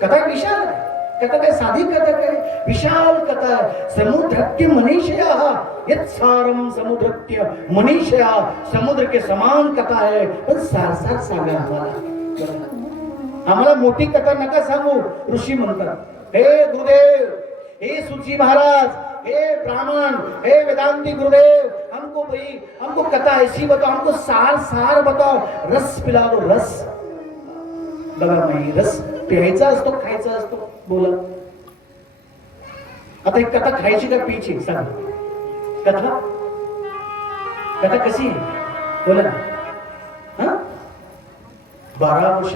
कथा विशाल आहे, कथा काय साधी कथा काय, विशाल कथा आहे. समुद्रत्य मनीषया यत्सारम समुद्रत्य मनीषया, समुद्र के समान कथा आहे. पण सार सार सांगा आम्हाला मोठी कथा नका सांगू. ऋषी म्हणतात, हे गुरुदेव, हे सुची महाराज, हे ब्राह्मण, हे वेदांती गुरुदेव, हमको कथा ऐसी बताओ, हमको सार सार बताओ, रस पिला दो, रस. बघा नाही, रस प्यायचा असतो, खायचा असतो. बोला आता एक कथा खायची का प्यायची सांग. कथा कथा कशी आहे बोला ना. 12 वर्ष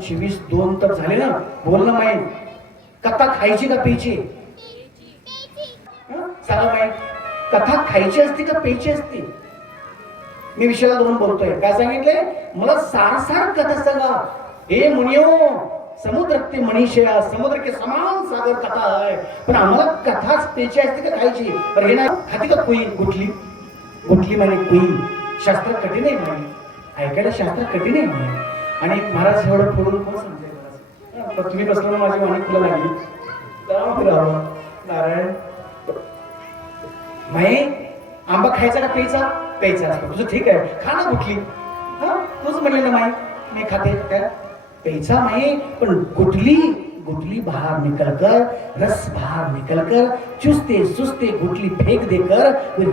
24 2 तर झाले ना. बोल ना माई, कथा खायची का प्यायची सांगा माई. कथा खायची असते का प्यायची असते. मी विषयाला धरून बोलतोय. काय सांगितलंय मला, सार सार कथा सांगा. हे मुनियो, समुद्र ते मनीषया, समुद्र के समान सागर कथा आहे. पण आम्हाला कथाच प्यायची असते का खायची. पण हे नाही खाती का कुई, गुटली गुटली म्हणे कुई. शास्त्र कठीण आहे म्हणे, ऐकायला शास्त्र कठीण आहे म्हणे. आणि महाराज एवढं फोडून कोण समजेल. तुम्ही बसलो माझी वाणी तुला लागली नारायण. नाही आंबा खायचा का प्यायचा, प्यायचा असतो. तुझं ठीक आहे, खा ना गुटली. तूच म्हणले ना माई मी खाते काय, प्यायचा नाही. पण गुटली गुटली बाहर निकलकर, रस बाहर निकलकर, चुस्ते सुस्ते गुटली फेंक देकर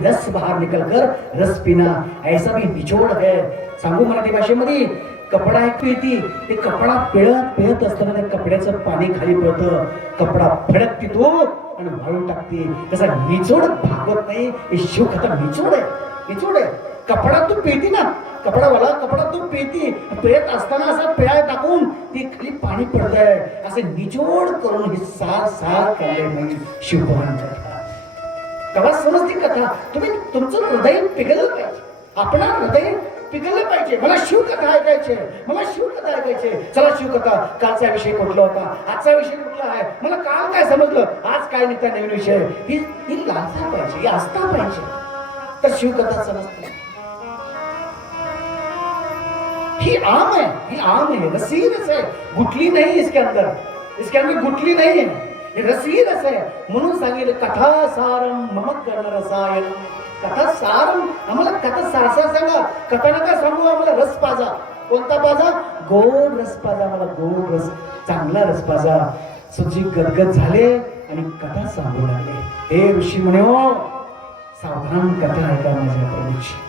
रस बाहर निकलकर रस पिना, ऐसा भी निचोड है. सांगू मराठी भाषेमध्ये, कपडा एक पिळती, ते कपडा पिळत पिळत असताना त्या कपड्याचं पाणी खाली पडतं, कपडा फडक पितो आणि वाळून टाकते. तसा निचोड भागवत नाही. हे शिवकथा निचोड आहे, निचोड आहे. कपडा तू पिळती ना, कपडावाला कपडा तू पिळती, पिळत असताना असा पिळा टाकून ती खाली पाणी पडतंय, असे निचोड करून हे सार सार करले नाही शिवपुराण कथा. तेव्हा समजती कथा. तुम्ही तुमचं हृदय पिघललं पाहिजे, आपला हृदय पिघललं पाहिजे. मला शिवकथा ऐकायची, मला शिवकथा ऐकायची. चला शिवकथा. कालचा विषय कुठला होता, आजचा विषय कुठला आहे, मला काल काय समजलं, आज काय निघता नवीन विषय. ही लालसा पाहिजे, ही आस्था पाहिजे, तर शिवकथा समजते. ही आम है, ही आम है, रसीरस है, गुटली नहीं इसके अंदर, इसके अंदर गुटली नहीं है, ये रसीरस है. म्हणून सांगितलं कथा सारम मम कर्ण रसायन. कथा सारम, आम्हाला कथा सारसा सांगा. कथा नका सांगू, आम्हाला रस पाजा. कोणता पाजा, गोड रस पाजा. मला गोड रस, चांगला रस पाजा. सुजी गदगद झाले आणि कथा सांगू लागले. हे ऋषी म्हणे, सावधान कथा ऐका माझ्या प्रभूची.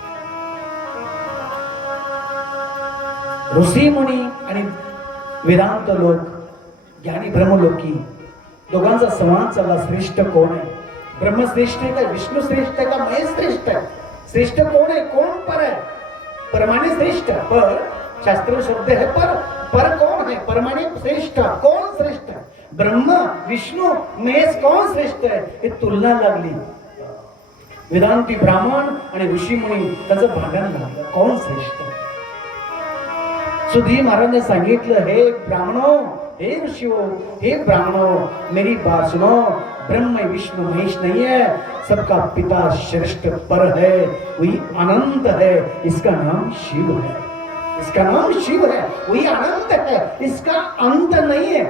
ऋषी मुनी आणि वेदांत लोक, ज्ञानी ब्रह्मलोकी, दोघांचा संवाद चालला. श्रेष्ठ कोण आहे, ब्रह्मश्रेष्ठ आहे का विष्णू श्रेष्ठ आहे का महेश श्रेष्ठ आहे. श्रेष्ठ कोण आहे, कोण पर आहे. परमाने श्रेष्ठ, पर शास्त्र शब्द है पर. पर कोण आहे, परमाने श्रेष्ठ. कोण श्रेष्ठ, ब्रह्म विष्णू महेश कोण श्रेष्ठ आहे. हे तुलना लागली. वेदांती ब्राह्मण आणि ऋषी मुनी त्याचं भांडण लागलं, कोण श्रेष्ठ. सुधी महाराज ने सांगितलं, हे ब्राह्मणो, हे ऋषियों, हे ब्राह्मणों, मेरी बात सुनो. ब्रह्म विष्णु महेश नहीं है, सबका पिता श्रेष्ठ पर है, वही अनंत है, इसका नाम शिव है. इसका नाम शिव है, वही अनंत है, इसका अंत नहीं है.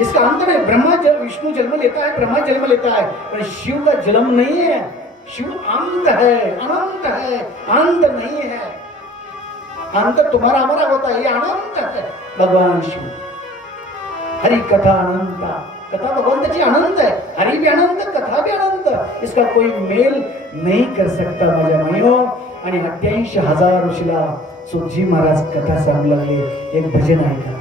इसका अंत नहीं. ब्रह्मा विष्णु जन्म लेता है, ब्रह्मा जन्म लेता है, पर शिव का जन्म नहीं है. शिव अंत है, अनंत है, अंत नहीं है. अंत तुम्हारा हमारा होता है, ये अनंत है भगवान शिव. हरि कथा अनंता, कथा भगवंताची अनंत है. हरि भी अनंत, कथा भी अनंत. इसका कोई मेल नहीं कर सकता माझ्या मायो. आणि 88,000 ऋषीला सुजी महाराज कथा सांगू लागले. एक भजन ऐका.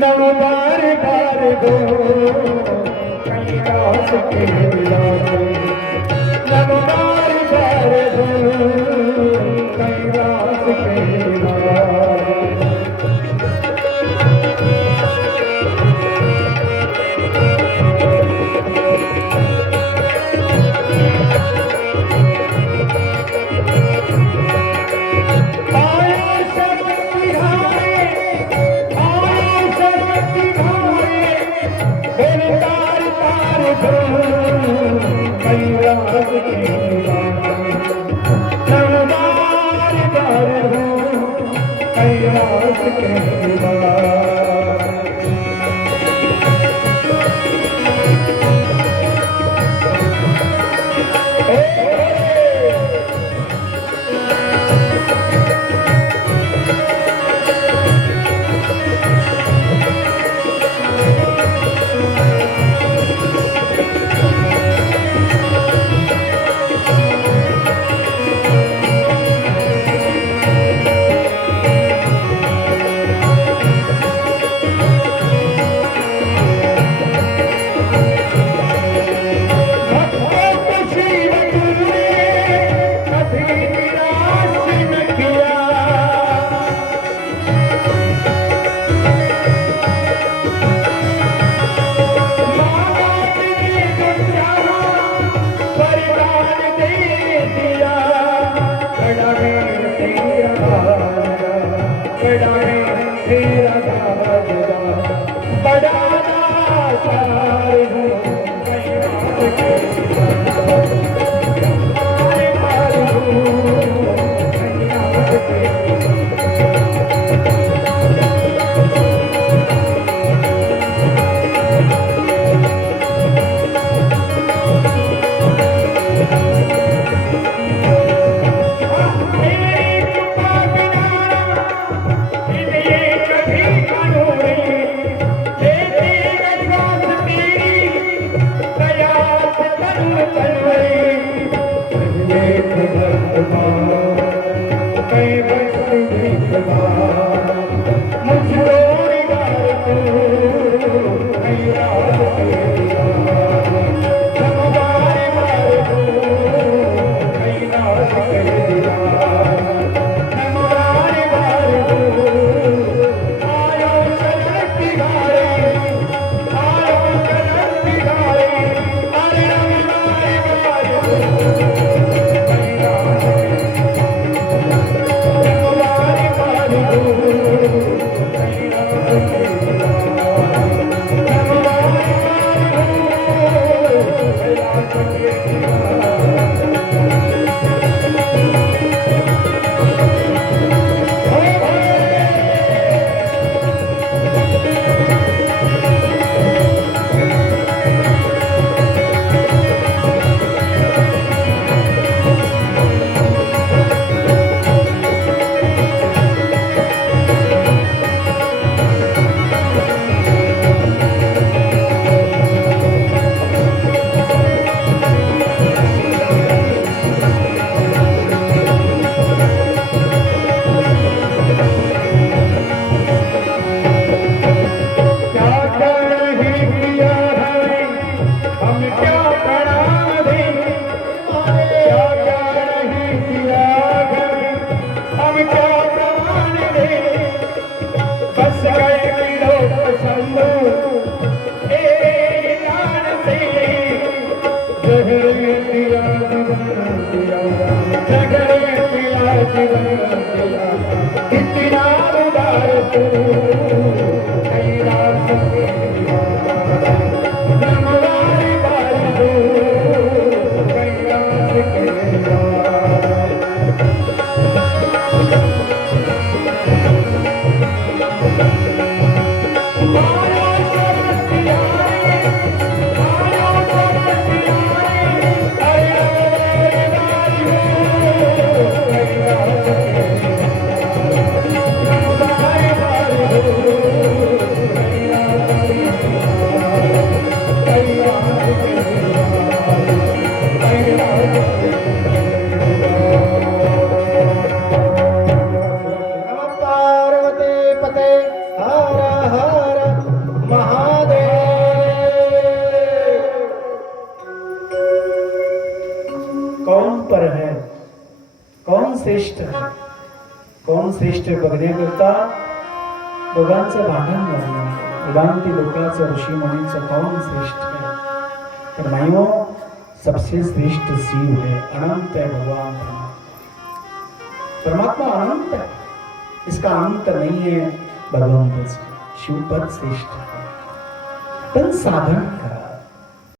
नव बार बार गो कैलाश के लागे नव बार बार गो कैलाश के लागे श्रेष्ठ है, कोण श्रेष्ठ बघण्याकरता दोघांचं भांडण झालं. वेदांती लोकांचं ऋषी मुनींचं कौन श्रेष्ठ है? तर नहीं हो, सबसे श्रेष्ठ शिव है, अनंत है भगवान परमात्मा अनंत है, इसका अंत नहीं है. भगवंतच शिवपद श्रेष्ठ है. पण साधन करा.